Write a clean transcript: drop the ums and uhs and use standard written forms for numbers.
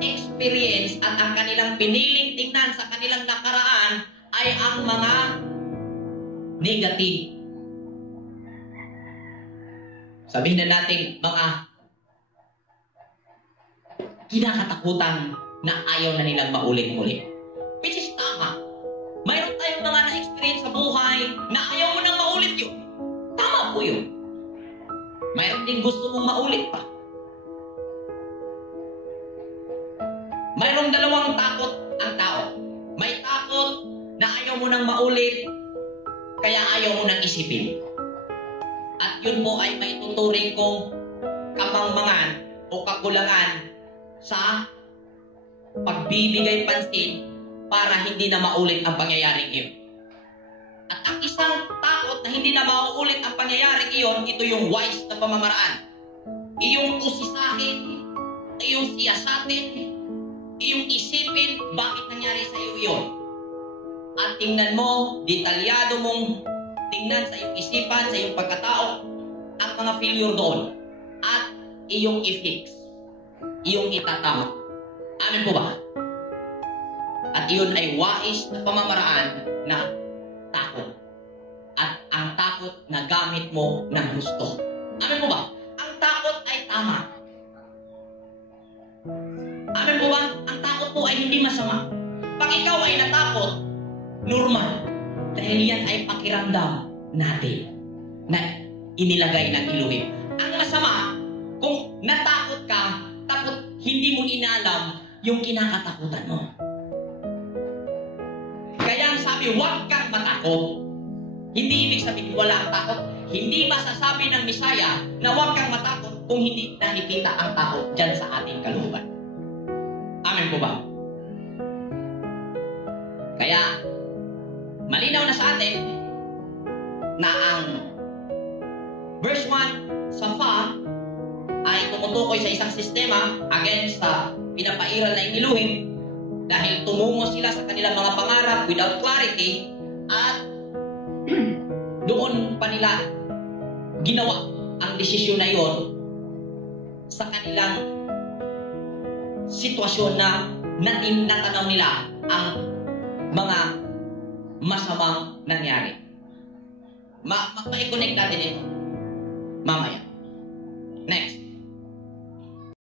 experience at ang kanilang piniling tingnan sa kanilang nakaraan ay ang mga negative. Sabihin na natin mga kinakatakutan na ayaw na nilang maulit-ulit. Which is tama. Mayroon tayong mga na-experience sa buhay na ayaw mo nang maulit yun. Tama po yun. Mayroon din gusto mong maulit pa. Mayroong dalawang takot ang tao. May takot na ayaw mo nang maulit, kaya ayaw mo nang isipin. At yun po ay may tuturing kong kamangmangan o kakulangan sa pagbibigay pansin para hindi na maulit ang pangyayaring iyon. At ang isang takot na hindi na mauulit ang pangyayaring iyon, ito yung wise na pamamaraan. Iyong usisahin, iyong siyasatin, iyong isipin bakit nangyari sa iyo iyon. At tingnan mo, detalyado mong tingnan sa iyong isipan, sa iyong pagkatao, ang mga failure doon. At iyong i-fix, iyong itatama. Amen po ba? At iyon ay wais na pamamaraan na takot. At ang takot na gamit mo ng gusto. Amen po ba? Ang takot ay tama. Amen po ba? Ang takot po ay hindi masama. Pag ikaw ay natakot, normal. Dahil yan ay pakiramdam natin na inilagay ng Elohim. Ang masama, kung natakot ka, takot hindi mo inalam yung kinakatakutan mo. Kaya ang sabi, huwag kang matakot. Hindi ibig sabihin wala ang takot. Hindi masasabi ng Misaya na huwag kang matakot kung hindi nakikita ang takot dyan sa ating kalooban. Amen po ba? Kaya, malinaw na sa atin na ang verse 1 sa Fa ay tumutukoy sa isang sistema against sa pinapairal na iniluhin dahil tumungo sila sa kanilang mga pangarap without clarity at doon pa nila ginawa ang desisyon na iyon sa kanilang sitwasyon na natanaw nila ang mga masamang nangyari. Ma-connect natin ito mamaya.